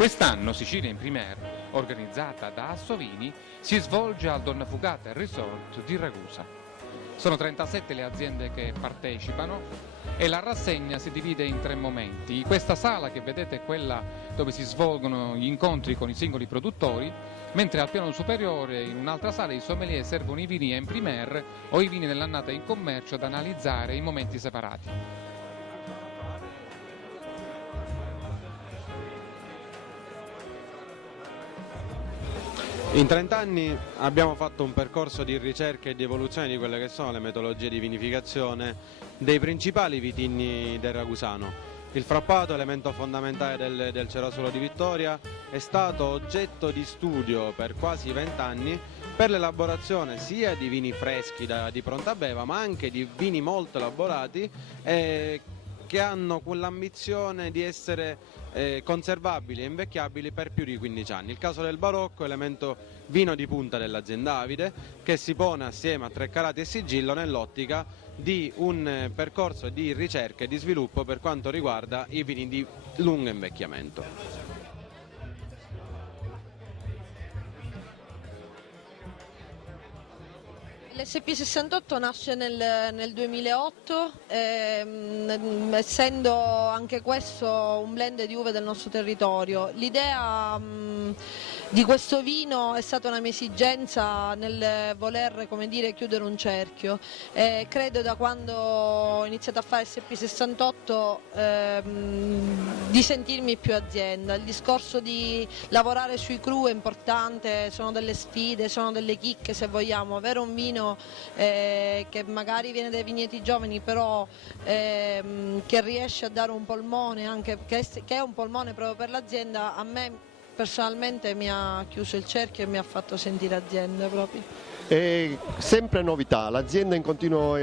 Quest'anno Sicilia in Premier, organizzata da Assovini, si svolge al Donna Fugate Resort di Ragusa. Sono 37 le aziende che partecipano e la rassegna si divide in 3 momenti. Questa sala che vedete è quella dove si svolgono gli incontri con i singoli produttori, mentre al piano superiore in un'altra sala i sommelier servono i vini en primeur o i vini dell'annata in commercio da analizzare in momenti separati. In 30 anni abbiamo fatto un percorso di ricerca e di evoluzione di quelle che sono le metodologie di vinificazione dei principali vitigni del Ragusano. Il frappato, elemento fondamentale del Cerasuolo di Vittoria, è stato oggetto di studio per quasi 20 anni per l'elaborazione sia di vini freschi di pronta beva, ma anche di vini molto elaborati che hanno quell'ambizione di essere conservabili e invecchiabili per più di 15 anni. Il caso del Barocco, elemento vino di punta dell'azienda Avide, che si pone assieme a Tre Carati e Sigillo nell'ottica di un percorso di ricerca e di sviluppo per quanto riguarda i vini di lungo invecchiamento. L'SP68 nasce nel 2008, essendo anche questo un blend di uve del nostro territorio. L'idea di questo vino è stata una mia esigenza nel voler, come dire, chiudere un cerchio. Credo da quando ho iniziato a fare SP68 di sentirmi più azienda. Il discorso di lavorare sui cru è importante, sono delle sfide, sono delle chicche se vogliamo. Avere un vino che magari viene dai vigneti giovani, però che riesce a dare un polmone, anche che è un polmone proprio per l'azienda, a me personalmente mi ha chiuso il cerchio e mi ha fatto sentire azienda proprio. È sempre novità, l'azienda è in continua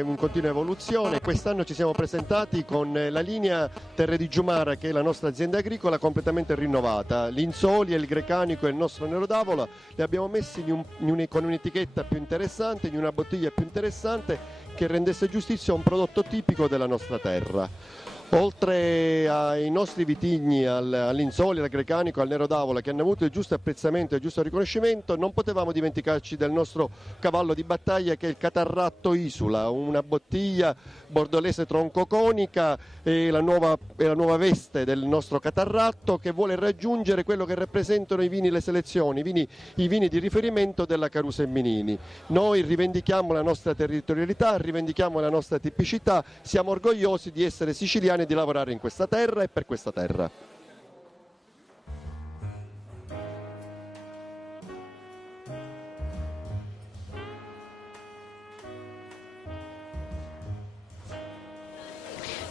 evoluzione. Quest'anno ci siamo presentati con la linea Terre di Giumara, che è la nostra azienda agricola completamente rinnovata. L'Inzoli e il Grecanico e il nostro Nero d'Avola li abbiamo messi con un'etichetta più interessante, in una bottiglia più interessante, che rendesse giustizia a un prodotto tipico della nostra terra. Oltre ai nostri vitigni, all'Inzoli, al Grecanico, al Nero d'Avola, che hanno avuto il giusto apprezzamento e il giusto riconoscimento, non potevamo dimenticarci del nostro cavallo di battaglia, che è il Catarratto Isula, una bottiglia bordolese troncoconica, e la nuova veste del nostro Catarratto, che vuole raggiungere quello che rappresentano i vini, le selezioni, i vini di riferimento della Caruso e Minini. Noi rivendichiamo la nostra territorialità, rivendichiamo la nostra tipicità, siamo orgogliosi di essere siciliani e di lavorare in questa terra e per questa terra.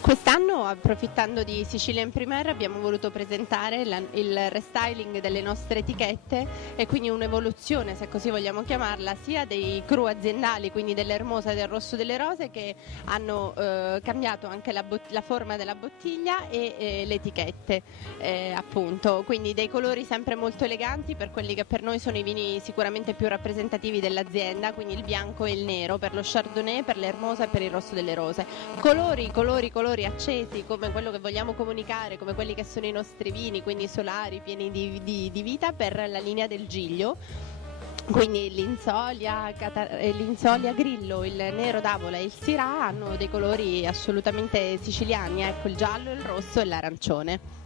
Quest'anno, approfittando di Sicilia in Premier, abbiamo voluto presentare il restyling delle nostre etichette e quindi un'evoluzione, se così vogliamo chiamarla, sia dei cru aziendali, quindi dell'Ermosa e del Rosso delle Rose, che hanno cambiato anche la forma della bottiglia e le etichette, appunto. Quindi dei colori sempre molto eleganti per quelli che per noi sono i vini sicuramente più rappresentativi dell'azienda, quindi il bianco e il nero per lo Chardonnay, per l'Ermosa e per il Rosso delle Rose. Colori accesi, come quello che vogliamo comunicare, come quelli che sono i nostri vini, quindi solari, pieni di vita, per la linea del Giglio. Quindi l'Insolia Grillo, il Nero d'Avola e il Syrah hanno dei colori assolutamente siciliani, ecco, il giallo, il rosso e l'arancione.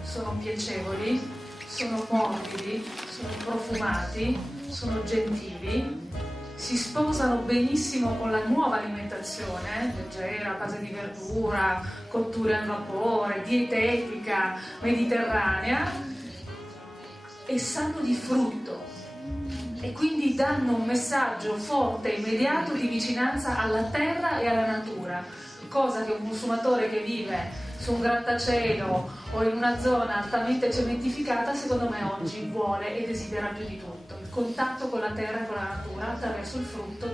Sono piacevoli, sono morbidi, sono profumati, sono gentili, si sposano benissimo con la nuova alimentazione, leggera, a base di verdura, cotture al vapore, dietetica, mediterranea, e sanno di frutto e quindi danno un messaggio forte e immediato di vicinanza alla terra e alla natura, cosa che un consumatore che vive su un grattacielo o in una zona altamente cementificata secondo me oggi vuole e desidera più di tutto il contatto con la terra e con la natura attraverso il frutto